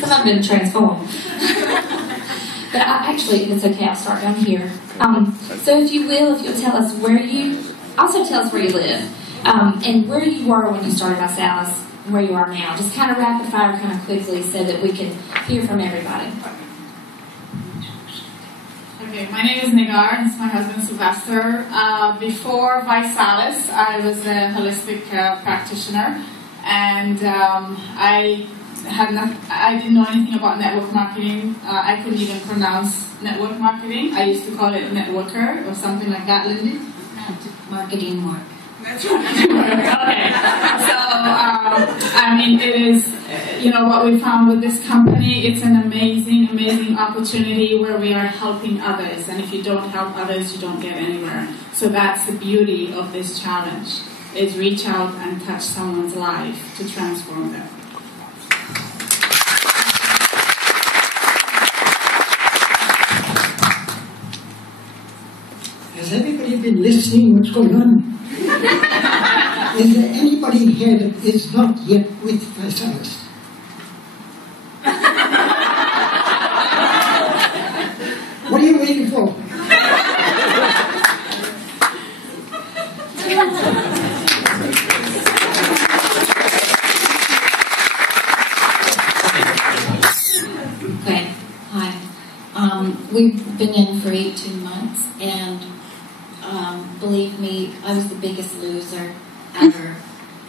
Some of them been transformed. But actually, if it's okay, I'll start down here. So if you'll tell us also tell us where you live, and where you were when you started ViSalus, and where you are now. Just kind of rapid fire, kind of quickly, so that we can hear from everybody. Okay, my name is Negar, this is my husband Sylvester. Before ViSalus, I was a holistic practitioner, and I didn't know anything about network marketing. I couldn't even pronounce network marketing. I used to call it networker or something like that, Lindy. Marketing work. That's right. Okay. So, I mean, it is, what we found with this company, it's an amazing, amazing opportunity where we are helping others. And if you don't help others, you don't get anywhere. So that's the beauty of this challenge, is reach out and touch someone's life to transform them. Has everybody been listening what's going on? Is there anybody here that is not yet with ViSalus? What are you waiting for? Okay, hi. We've been in for 18 months, and believe me, I was the biggest loser ever.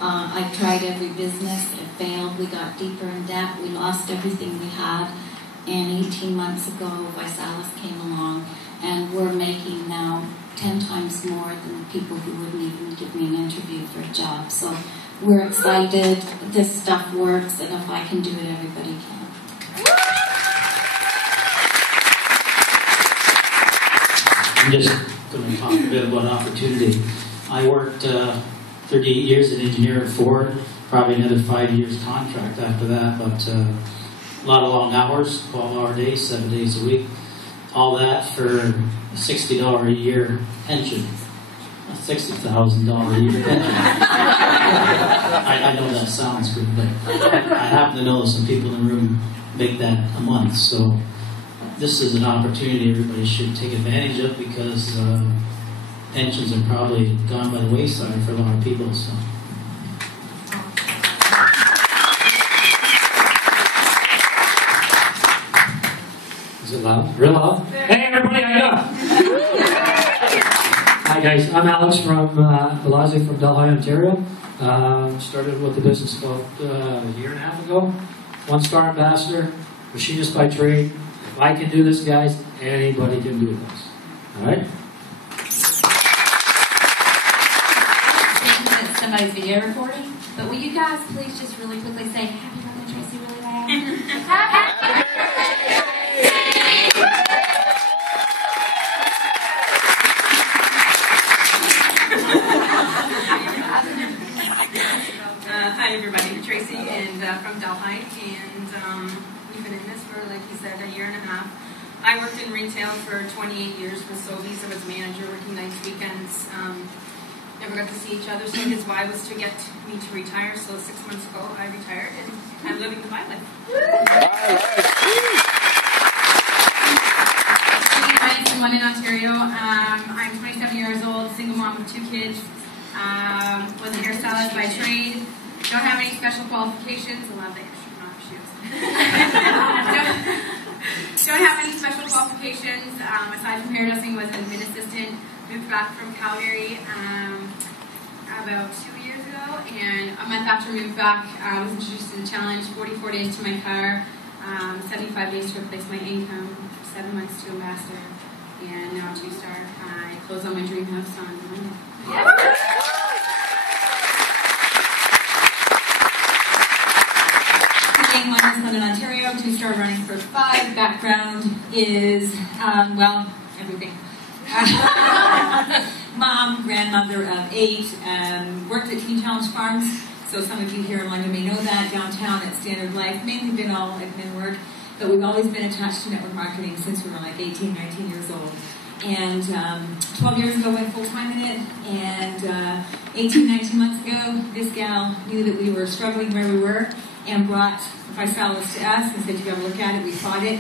I tried every business, it failed. We got deeper in debt, we lost everything we had, and 18 months ago, ViSalus came along, and we're making now 10 times more than the people who wouldn't even give me an interview for a job. So we're excited, this stuff works, and if I can do it, everybody can. I'm just going to talk a bit about opportunity. I worked 38 years as an engineer at Ford, probably another 5 years contract after that, but a lot of long hours, 12-hour days, 7 days a week. All that for a $60 a year pension. A $60,000 a year pension. I know that sounds good, but I happen to know some people in the room make that a month, so this is an opportunity everybody should take advantage of, because pensions are probably gone by the wayside for a lot of people. So. Is it loud? Real loud? Hey everybody, how you doing? Hi guys, I'm Alex from Balazi from Delhi, Ontario. Started with the business about a year and a half ago. One-star ambassador, machinist by trade. If I can do this, guys, anybody can do this. All right? Somebody's video recording, but will you guys please just really quickly say happy birthday, Tracy, really loud? Happy Hi everybody, Tracy and from Delhi, and we've been in this for, like you said, a year and a half. I worked in retail for 28 years with Sobeys. I was manager, working nights, weekends. Never got to see each other, so his why was to get me to retire. So 6 months ago, I retired, and I'm living my life. I'm from London, Ontario. I'm 27 years old, single mom with 2 kids. Was a hairstylist by trade. Don't have any special qualifications. A lot of the extra shoes. Don't have any special qualifications. Aside from hairdressing, was an admin assistant. Moved back from Calgary about 2 years ago, and a month after I moved back, I was introduced to the challenge, 44 days to my car, 75 days to replace my income, 7 months to ambassador, and now 2-star. I closed on my dream house on Monday. London, Ontario, 2-star, running for 5. Background is, everything. Mom, grandmother of 8, worked at Teen Challenge Farms, so some of you here in London may know that, downtown at Standard Life, mainly been all admin work, but we've always been attached to network marketing since we were like 18, 19 years old. And 12 years ago went full-time in it, and 18, 19 months ago, this gal knew that we were struggling where we were, and brought the Physalis to us and said, you gotta look at it. We fought it.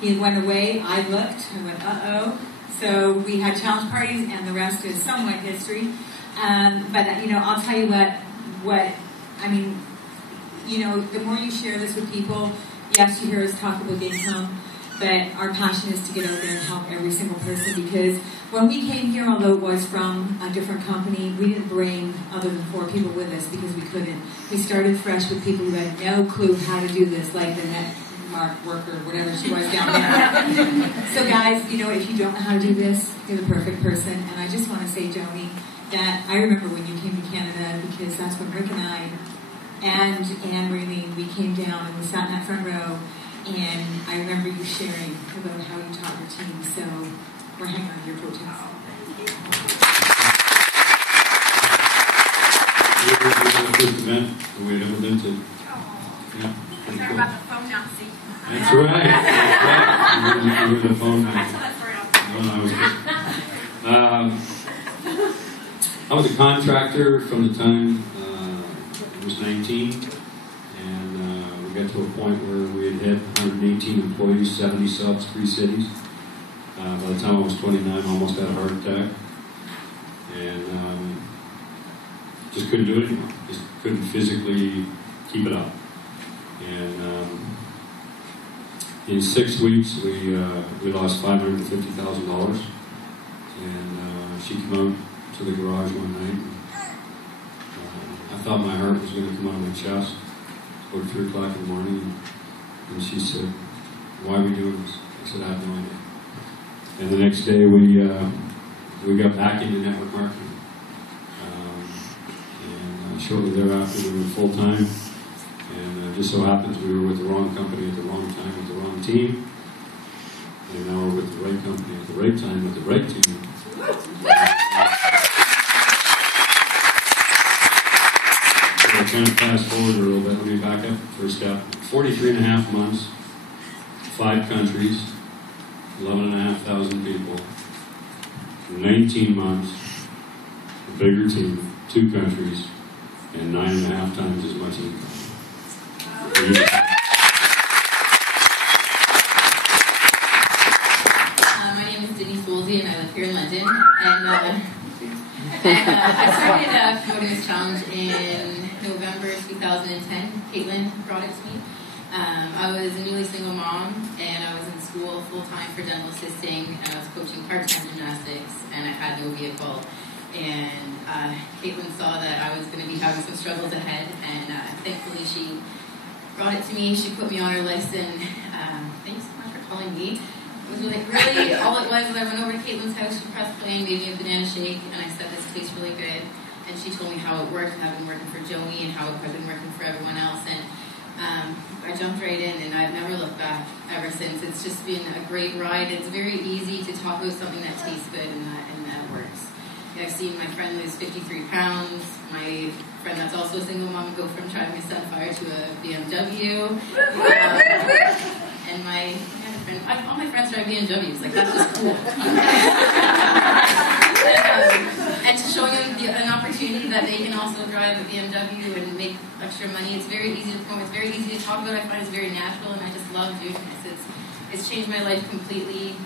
He went away. I looked. I went, uh-oh. So we had challenge parties, and the rest is somewhat history. But I'll tell you what, I mean, the more you share this with people, yes, you hear us talk about income, but our passion is to get out there and help every single person, because when we came here, although it was from a different company, we didn't bring other than 4 people with us because we couldn't. We started fresh with people who had no clue how to do this, like the Mark worker, whatever she was down there. So guys, if you don't know how to do this, you're the perfect person. And I just want to say, Joni, that I remember when you came to Canada, because that's when Rick and I and Raylene, we came down and we sat in that front row, and I remember you sharing about how you taught your team. So we're hanging on your coattails. This was the first event that we had ever been to. Yeah, pretty cool. About the phone now, see? That's right. That's right. You were the phone now. No, I was I was a contractor from the time I was 19, and we got to a point where we had hit 118 employees, 70 subs, 3 cities. By the time I was 29, I almost had a heart attack, and just couldn't do it anymore. Just couldn't physically keep it up. And in 6 weeks, we lost $550,000. And she came out to the garage one night. I thought my heart was going to come out of my chest. About 3 o'clock in the morning, and she said, "Why are we doing this?" I said, "I have no idea." And the next day, we got back into network marketing. And shortly thereafter, we were full time. And just so happens we were with the wrong company at the wrong time with the wrong team. And now we're with the right company at the right time with the right team. So we're trying to fast forward a little bit. Let me back up for a step. 43 and a half months, 5 countries, 11,500 people. 19 months, a bigger team, 2 countries, and 9.5 times as much income. My name is Denise Woolsey, and I live here in London. And I started promoting this challenge in November 2010. Caitlin brought it to me. I was a newly single mom, and I was in school full-time for dental assisting, and I was coaching part-time gymnastics, and I had no vehicle. And Caitlin saw that I was going to be having some struggles ahead, and thankfully she brought it to me. She put me on her list, and thanks so much for calling me. It was really all it was I went over to Caitlin's house, she pressed play and gave me a banana shake, and I said, "This tastes really good." And she told me how it worked, and I've been working for Joni, and how I've been working for everyone else. And I jumped right in, and I've never looked back ever since. It's just been a great ride. It's very easy to talk about something that tastes good and that works. I've seen my friend lose 53 pounds. My friend that's also a single mom go from driving a Sunfire to a BMW. And my other friend, all my friends drive BMWs. Like, that's just cool. And to show them an opportunity that they can also drive a BMW and make extra money. It's very easy to promote. It's very easy to talk about. I find it's very natural, and I just love doing this. It's changed my life completely.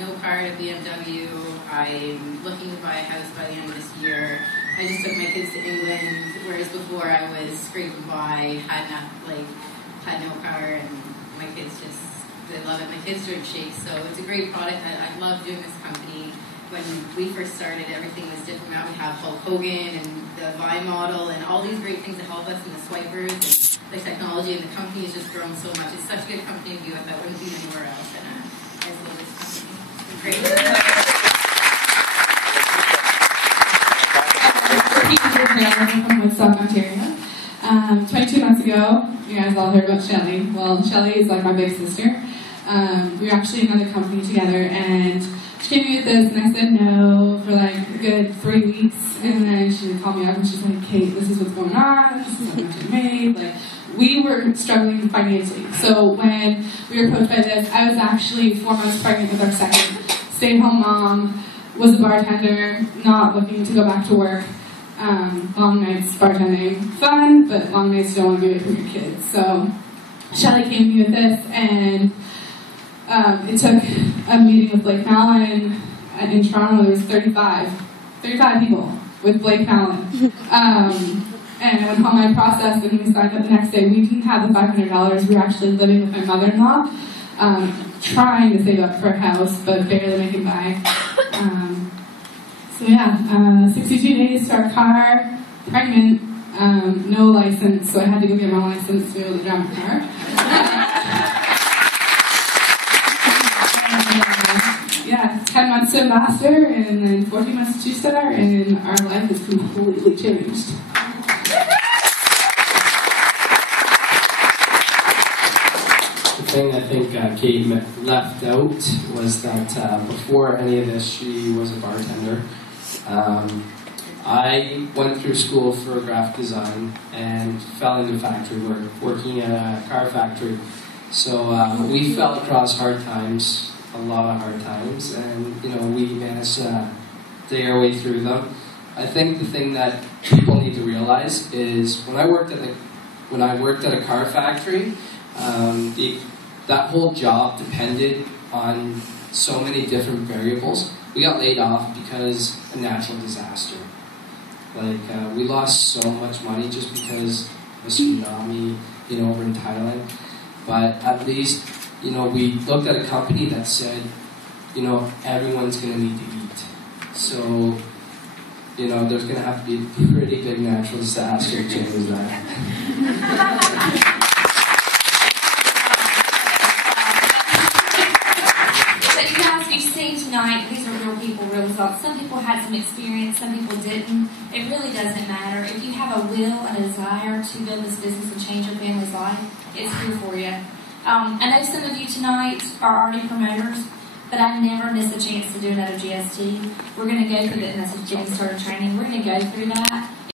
No car to BMW. I'm looking to buy a house by the end of this year. I just took my kids to England, whereas before I was scraping by, had no car, and my kids they love it. My kids drink shakes, so it's a great product. I love doing this company. When we first started, everything was different. Now we have Hulk Hogan and the Vine model and all these great things that help us, and the swipers and the technology, and the company has just grown so much. It's such a good company to be with. I wouldn't be anywhere else, and I just love this company. It's great. I'm from Woodstock, Ontario. 22 months ago, you guys all heard about Shelly. Well, Shelly is like my big sister. We were actually in another company together, and she came to me with this, and I said no for like a good 3 weeks, and then she called me up, and she's like, "Kate, this is what's going on, this is how much I made." Like, we were struggling financially. So when we were approached by this, I was actually 4 months pregnant with our second. Stay-at-home mom, was a bartender, not looking to go back to work. Long nights bartending, fun, but long nights don't want to be away from your kids. So Shelly came to me with this, and it took a meeting with Blake Fallon in Toronto. There was 35 people with Blake Fallon. And I went home, I processed, and we signed up the next day. We didn't have the $500. We were actually living with my mother-in-law, trying to save up for a house, but barely making by. So yeah, 62 days to our car, pregnant, no license, so I had to go get my license to be able to drive my car. Yeah, 10 months to ambassador, and then 14 months to two-star, and our life has completely changed. The thing I think Kate left out was that before any of this, she was a bartender. I went through school for graphic design and fell into factory work, working at a car factory. So we fell across hard times, a lot of hard times, and we managed to dig our way through them. I think the thing that people need to realize is when I worked at a car factory, that whole job depended on so many different variables. We got laid off because of a natural disaster. Like, we lost so much money just because of a tsunami, over in Thailand. But at least, we looked at a company that said, everyone's going to need to eat. So, there's going to have to be a pretty big natural disaster to change that. You've seen tonight, these are real people, real results. Some people had some experience, some people didn't. It really doesn't matter. If you have a will and a desire to build this business and change your family's life, it's here for you. I know some of you tonight are already promoters, but I never miss a chance to do another GST. We're going to go through that, and that's a getting started training. We're going to go through that.